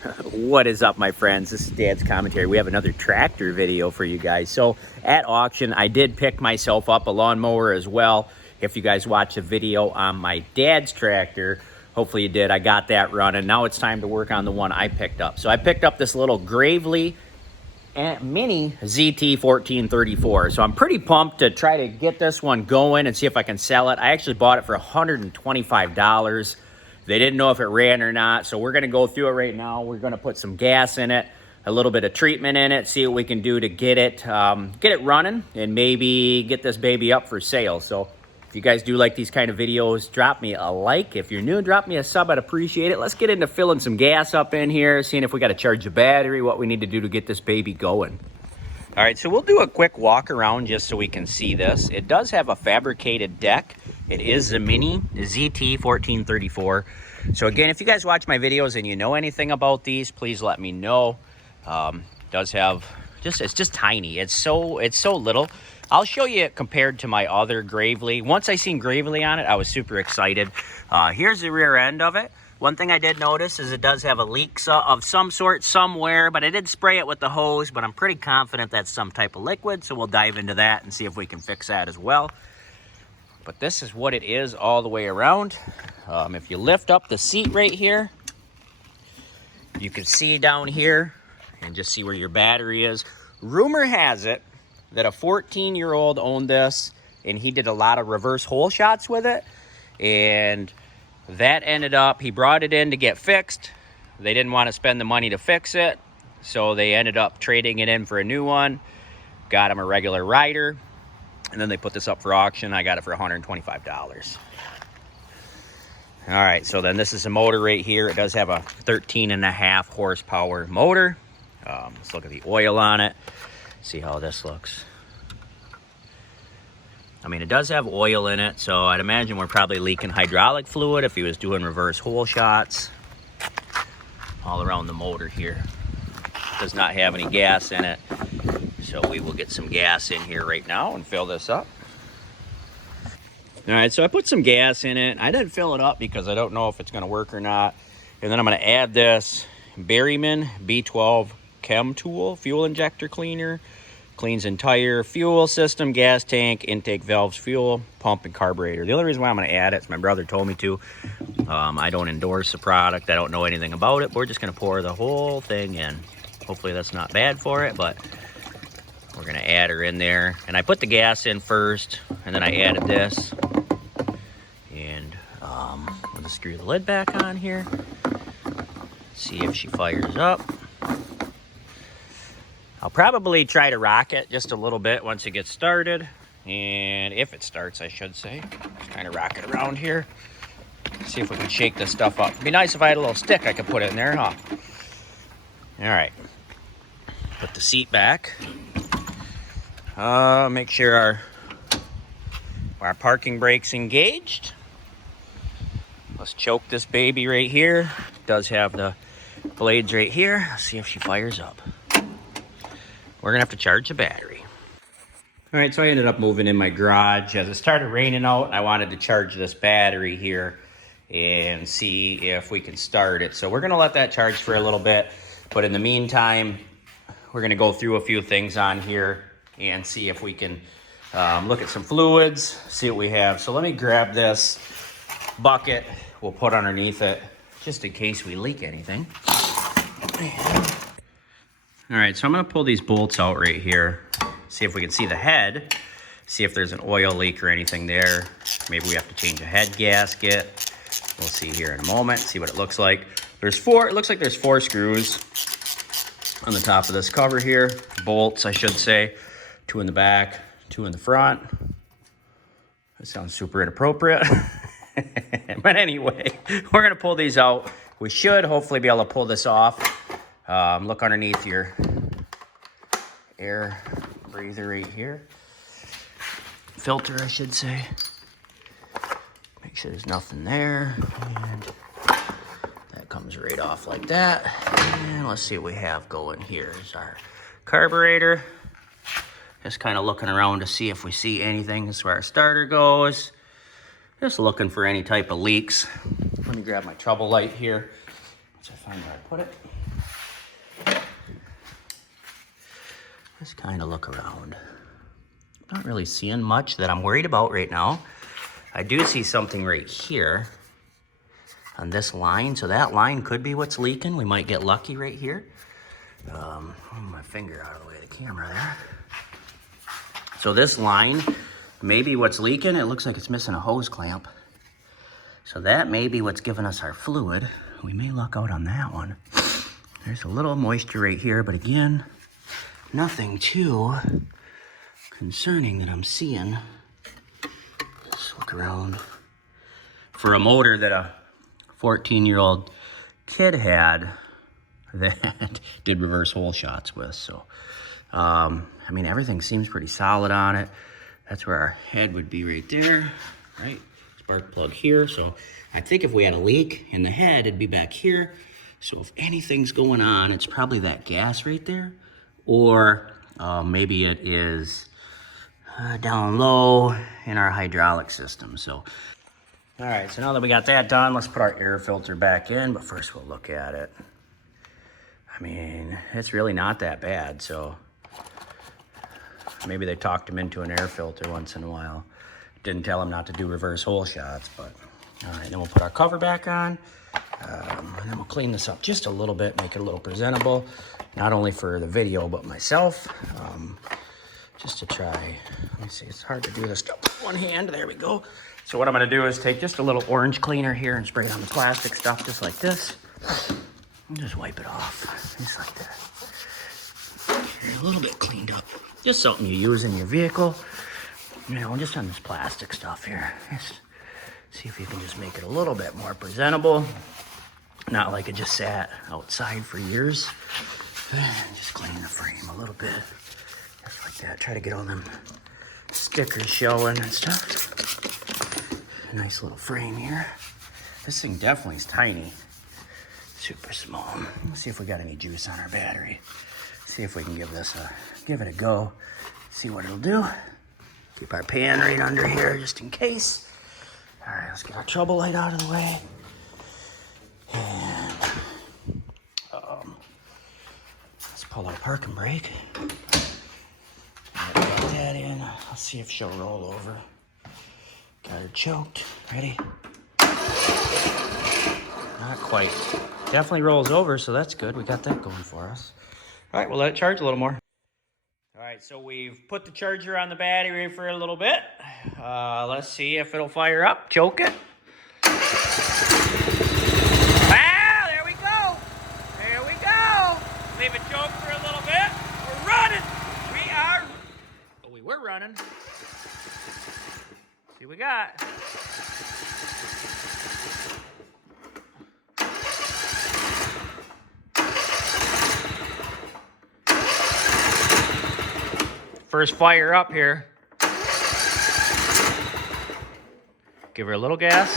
What is up, my friends? This is Dad's Commentary. We have another tractor video for you guys. So at auction, I did pick myself up a lawnmower as well. If you guys watch a video on my dad's tractor, hopefully you did. I got that running. Now it's time to work on the one I picked up. So I picked up this little Gravely Mini ZT 1434. So I'm pretty pumped to try to get this one going and see if I can sell it. I actually bought it for $125. They didn't know if it ran or not, so we're going to go through it right now. We're going to put some gas in it, a little bit of treatment in it, see what we can do to get it running, and maybe get this baby up for sale. So if you guys do like these kind of videos, drop me a like. If you're new, drop me a sub. I'd appreciate it. Let's get into filling some gas up in here, seeing if we got to charge the battery, what we need to do to get this baby going. All right, so we'll do a quick walk around just so we can see this. It does have a fabricated deck. It is a Mini ZT 1434. So again, if you guys watch my videos and you know anything about these, please let me know. Does have it's just tiny. It's so little. I'll show you it compared to my other Gravely. Once I seen Gravely on it, I was super excited. Here's the rear end of it. One thing I did notice is it does have a leak of some sort somewhere, but I did spray it with the hose, but I'm pretty confident that's some type of liquid, so we'll dive into that and see if we can fix that as well. But this is what it is all the way around. If you lift up the seat right here, you can see down here and just see where your battery is. Rumor has it that a 14-year-old owned this, and he did a lot of reverse hole shots with it, and that ended up, he brought it in to get fixed. They didn't want to spend the money to fix it, so they ended up trading it in for a new one. Got him a regular rider, and then they put this up for auction. I got it for $125. All right, so then this is a motor right here. It does have a 13.5 horsepower motor. Let's look at the oil on it, see how this looks. I mean, it does have oil in it, so I'd imagine we're probably leaking hydraulic fluid if he was doing reverse hole shots. All around the motor here. Does not have any gas in it, so we will get some gas in here right now and fill this up. All right, so I put some gas in it. I didn't fill it up because I don't know if it's going to work or not. And then I'm going to add this Berryman B12 Chem Tool fuel injector cleaner. Cleans entire fuel system, gas tank, intake valves, fuel, pump, and carburetor. The only reason why I'm going to add it is my brother told me to. I don't endorse the product. I don't know anything about it. But we're just going to pour the whole thing in. Hopefully that's not bad for it, but we're going to add her in there. And I put the gas in first, and then I added this. And we'll just screw the lid back on here. See if she fires up. I'll probably try to rock it just a little bit once it gets started. And if it starts, I should say. Just kind of rock it around here. See if we can shake this stuff up. It'd be nice if I had a little stick I could put in there, huh? All right. Put the seat back. Make sure our parking brake's engaged. Let's choke this baby right here. It does have the blades right here. Let's see if she fires up. We're gonna have to charge the battery. All right, so I ended up moving in my garage. As it started raining out, I wanted to charge this battery here and see if we can start it. So we're gonna let that charge for a little bit. But in the meantime, we're gonna go through a few things on here and see if we can look at some fluids, see what we have. So let me grab this bucket. We'll put underneath it just in case we leak anything. All right, so I'm gonna pull these bolts out right here, see if we can see the head, see if there's an oil leak or anything there. Maybe we have to change a head gasket. We'll see here in a moment, see what it looks like. It looks like there's 4 screws on the top of this cover here. Bolts, I should say. 2 in the back, 2 in the front. That sounds super inappropriate. But anyway, we're gonna pull these out. We should hopefully be able to pull this off. Look underneath your air breather right here. Filter, I should say. Make sure there's nothing there. And that comes right off like that. And let's see what we have going here. Is our carburetor. Just kind of looking around to see if we see anything as far as starter goes. Just looking for any type of leaks. Let me grab my trouble light here. Once I find where I put it. just kind of look around. Not really seeing much that I'm worried about right now. I do see something right here on this line, so that line could be what's leaking. We might get lucky right here. Move my finger out of the way of the camera there. So this line, maybe what's leaking. It looks like it's missing a hose clamp. So that may be what's giving us our fluid. We may luck out on that one. There's a little moisture right here, but again, nothing too concerning that I'm seeing. Let's look around. For a motor that a 14-year-old kid had that did reverse hole shots with. So, I mean, everything seems pretty solid on it. That's where our head would be right there, right? Spark plug here. So I think if we had a leak in the head, it'd be back here. So if anything's going on, it's probably that gas right there, or maybe it is down low in our hydraulic system. So, all right, so now that we got that done, let's put our air filter back in, but first we'll look at it. I mean, it's really not that bad, so maybe they talked him into an air filter once in a while. Didn't tell him not to do reverse hole shots, but all right, then we'll put our cover back on, and then we'll clean this up just a little bit, make it a little presentable, not only for the video, but myself, just to try. Let me see, it's hard to do this stuff with one hand. There we go. So what I'm gonna do is take just a little orange cleaner here and spray it on the plastic stuff just like this. And just wipe it off, just like that. A little bit cleaned up. Just something you use in your vehicle. You know, just on this plastic stuff here. Just see if you can just make it a little bit more presentable. Not like it just sat outside for years. And just clean the frame a little bit. Just like that. Try to get all them stickers showing and stuff. A nice little frame here. This thing definitely is tiny. Super small. Let's see if we got any juice on our battery. See if we can give it a go. See what it'll do. Keep our pan right under here just in case. All right, let's get our trouble light out of the way. And let's pull our parking brake. Get that in. Let's see if she'll roll over. Got her choked. Ready? Not quite. Definitely rolls over, so that's good. We got that going for us. All right, we'll let it charge a little more. All right, so we've put the charger on the battery for a little bit. Let's see if it'll fire up. Choke it. Ah, there we go. There we go. Leave it choke for a little bit. We're running. We were running. See what we got. First fire up here. Give her a little gas.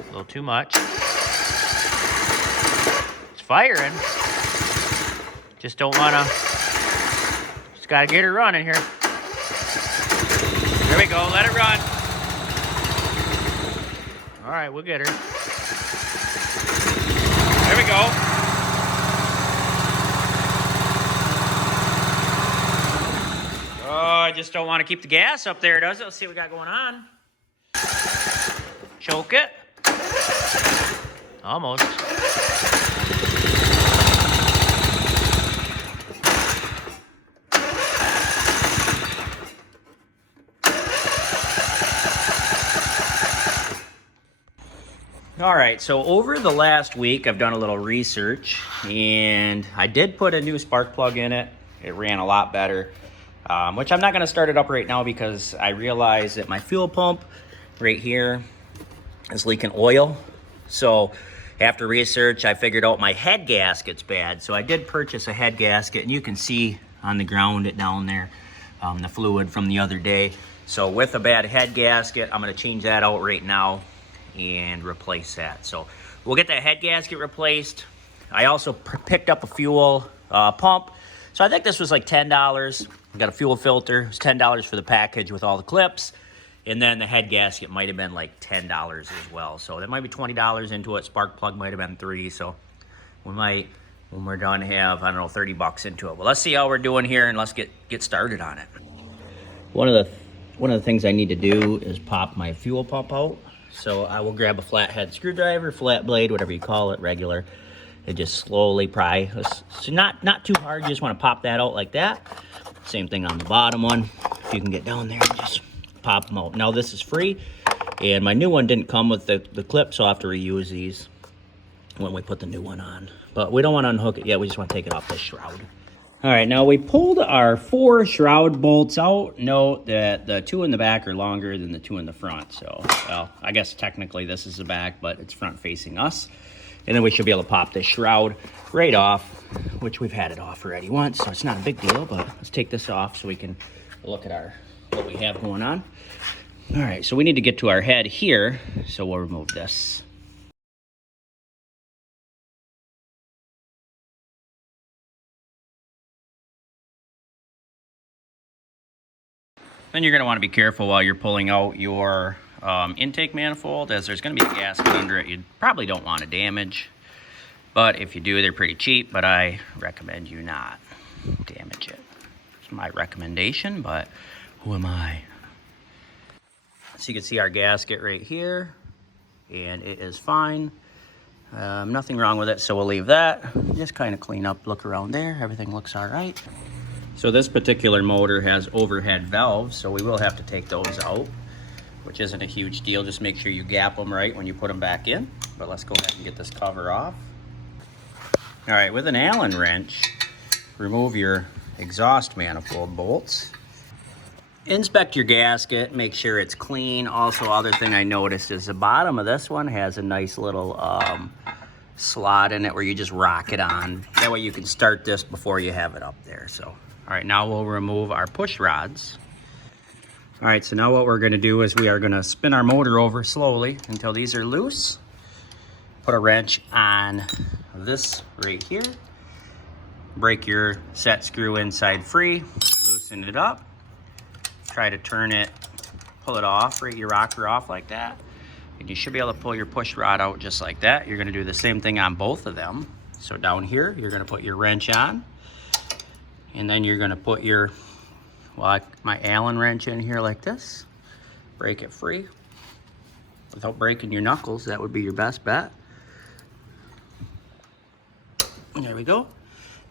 A little too much. It's firing. Just don't wanna, just gotta get her running here. There we go, let it run. All right, we'll get her. There we go. Oh, I just don't want to keep the gas up there, does it? Let's see what we got going on. Choke it. Almost. All right, so over the last week, I've done a little research, and I did put a new spark plug in it. It ran a lot better, which I'm not going to start it up right now because I realized that my fuel pump right here is leaking oil. So after research, I figured out my head gasket's bad. So I did purchase a head gasket, and you can see on the ground it down there, the fluid from the other day. So with a bad head gasket, I'm going to change that out right now and replace that. So we'll get that head gasket replaced. I also picked up a fuel pump. So I think this was like $10. I got a fuel filter. It was $10 for the package with all the clips. And then the head gasket might have been like $10 as well. So that might be $20 into it. Spark plug might have been $3. So we might when we're done have, I don't know, 30 bucks into it. Well, let's see how we're doing here and let's get started on it. One of the things I need to do is pop my fuel pump out. So I will grab a flathead screwdriver, flat blade, whatever you call it, regular, and just slowly pry. So not too hard, you just want to pop that out like that. Same thing on the bottom one. If you can get down there and just pop them out. Now this is free, and my new one didn't come with the clip, so I'll have to reuse these when we put the new one on. But we don't want to unhook it yet, we just want to take it off the shroud. All right, now we pulled our 4 shroud bolts out. Note that the 2 in the back are longer than the 2 in the front. So, well, I guess technically this is the back, but it's front facing us. And then we should be able to pop this shroud right off, which we've had it off already once, so it's not a big deal, but let's take this off so we can look at what we have going on. All right, so we need to get to our head here, so we'll remove this. Then you're going to want to be careful while you're pulling out your intake manifold, as there's going to be a gasket under it you probably don't want to damage. But if you do, they're pretty cheap, but I recommend you not damage it. It's my recommendation, but who am I? So you can see our gasket right here, and it is fine. Nothing wrong with it, so we'll leave that. Just kind of clean up, look around there. Everything looks all right. So this particular motor has overhead valves, so we will have to take those out, which isn't a huge deal. Just make sure you gap them right when you put them back in. But let's go ahead and get this cover off. All right, with an Allen wrench, remove your exhaust manifold bolts. Inspect your gasket, make sure it's clean. Also, other thing I noticed is the bottom of this one has a nice little slot in it where you just rock it on. That way you can start this before you have it up there. So, all right, now we'll remove our push rods. All right, so now what we're gonna do is we are gonna spin our motor over slowly until these are loose. Put a wrench on this right here. Break your set screw inside free, loosen it up. Try to turn it, pull it off, right, your rocker off like that. And you should be able to pull your push rod out just like that. You're gonna do the same thing on both of them. So down here, you're gonna put your wrench on, and then you're gonna put your, well, my Allen wrench in here like this. Break it free. Without breaking your knuckles, that would be your best bet. There we go.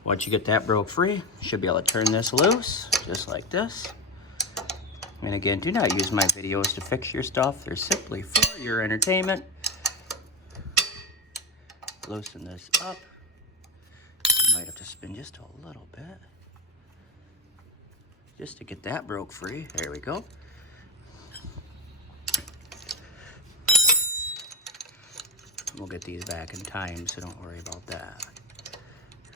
Once you get that broke free, you should be able to turn this loose, just like this. And again, do not use my videos to fix your stuff. They're simply for your entertainment. Loosen this up. You might have to spin just a little bit, just to get that broke free. There we go. We'll get these back in time, so don't worry about that.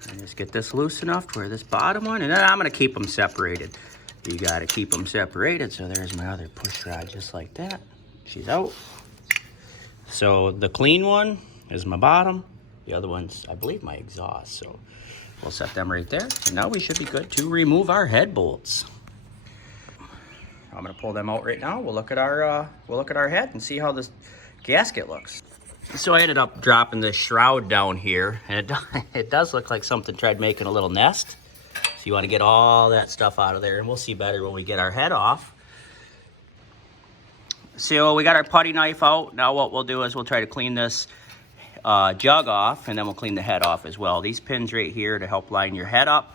And just get this loose enough to where this bottom one, and then I'm gonna keep them separated. You gotta keep them separated. So there's my other push rod, just like that. She's out. So the clean one is my bottom. The other one's, I believe, my exhaust. So we'll set them right there. And now we should be good to remove our head bolts. I'm gonna pull them out right now. We'll look at our head and see how this gasket looks. So I ended up dropping this shroud down here, and it does look like something tried making a little nest. So you want to get all that stuff out of there, and we'll see better when we get our head off. So we got our putty knife out. Now what we'll do is we'll try to clean this jug off, and then we'll clean the head off as well. These pins right here to help line your head up.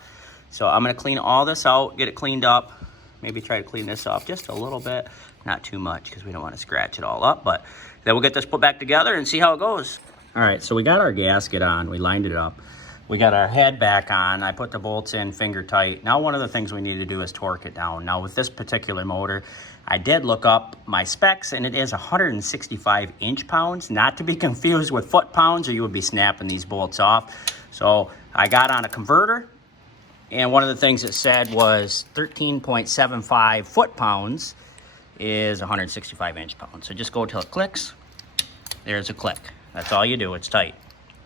So I'm going to clean all this out, get it cleaned up. Maybe try to clean this off just a little bit, not too much, because we don't want to scratch it all up. But then we'll get this put back together and see how it goes. All right, so we got our gasket on. We lined it up. We got our head back on. I put the bolts in finger tight. Now one of the things we need to do is torque it down. Now with this particular motor, I did look up my specs, and it is 165 inch-pounds, not to be confused with foot-pounds, or you would be snapping these bolts off. So I got on a converter, and one of the things it said was 13.75 foot-pounds is 165 inch-pounds. So just go till it clicks. There's a click. That's all you do. It's tight.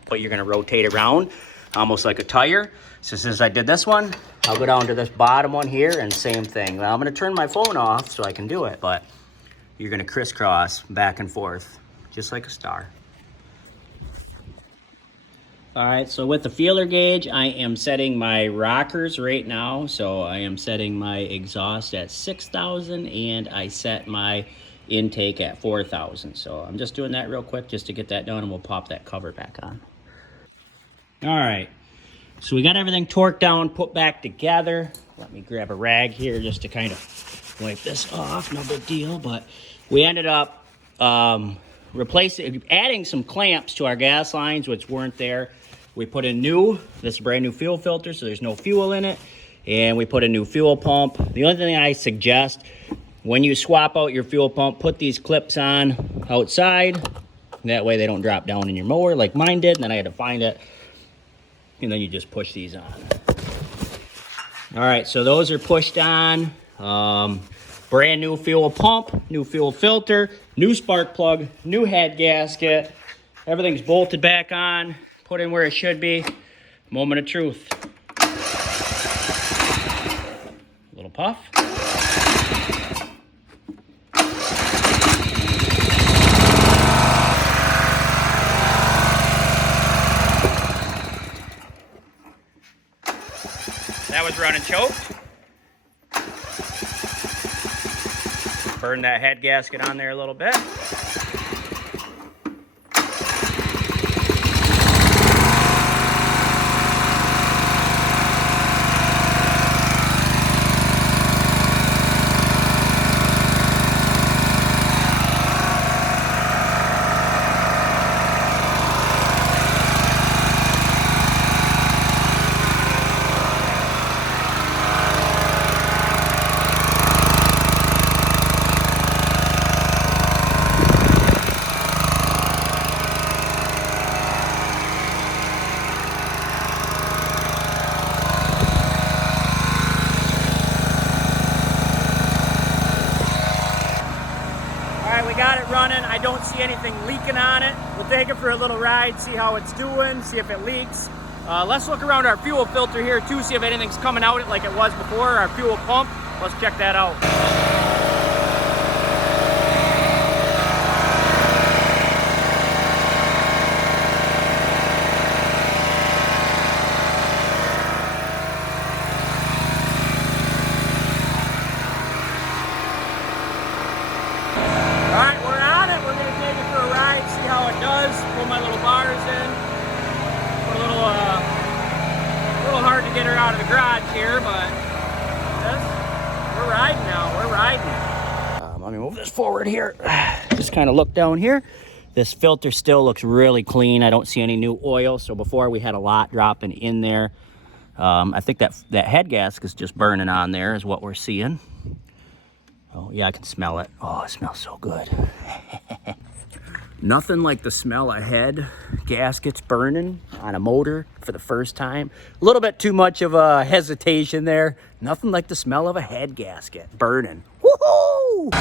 But you're going to rotate around almost like a tire. So since I did this one, I'll go down to this bottom one here, and same thing. Now I'm going to turn my phone off so I can do it, but you're going to crisscross back and forth just like a star. All right, so with the feeler gauge, I am setting my rockers right now. So I am setting my exhaust at 6,000 and I set my intake at 4,000. So I'm just doing that real quick just to get that done and we'll pop that cover back on. All right, so we got everything torqued down, put back together. Let me grab a rag here just to kind of wipe this off, no big deal. But we ended up adding some clamps to our gas lines, which weren't there. We put in this is a brand new fuel filter, so there's no fuel in it. And we put a new fuel pump. The only thing I suggest, when you swap out your fuel pump, put these clips on outside. That way they don't drop down in your mower like mine did, and then I had to find it. And then you just push these on. All right, so those are pushed on. Brand new fuel pump, new fuel filter, new spark plug, new head gasket. Everything's bolted back on, put in where it should be. Moment of truth. A little puff. That was running choked. Burn that head gasket on there a little bit. We got it running. I don't see anything leaking on it. We'll take it for a little ride, see how it's doing, see if it leaks. Let's look around our fuel filter here too, see if anything's coming out like it was before, our fuel pump. Let's check that out. Pull my little bars in. Put a little hard to get her out of the garage here, but we're riding now. We're riding. Let me move this forward here. Just kind of look down here. This filter still looks really clean. I don't see any new oil. So before we had a lot dropping in there. I think that head gasket is just burning on there is what we're seeing. Oh yeah, I can smell it. Oh, it smells so good. Nothing like the smell of head gaskets burning on a motor for the first time. A little bit too much of a hesitation there. Nothing like the smell of a head gasket burning. Woohoo!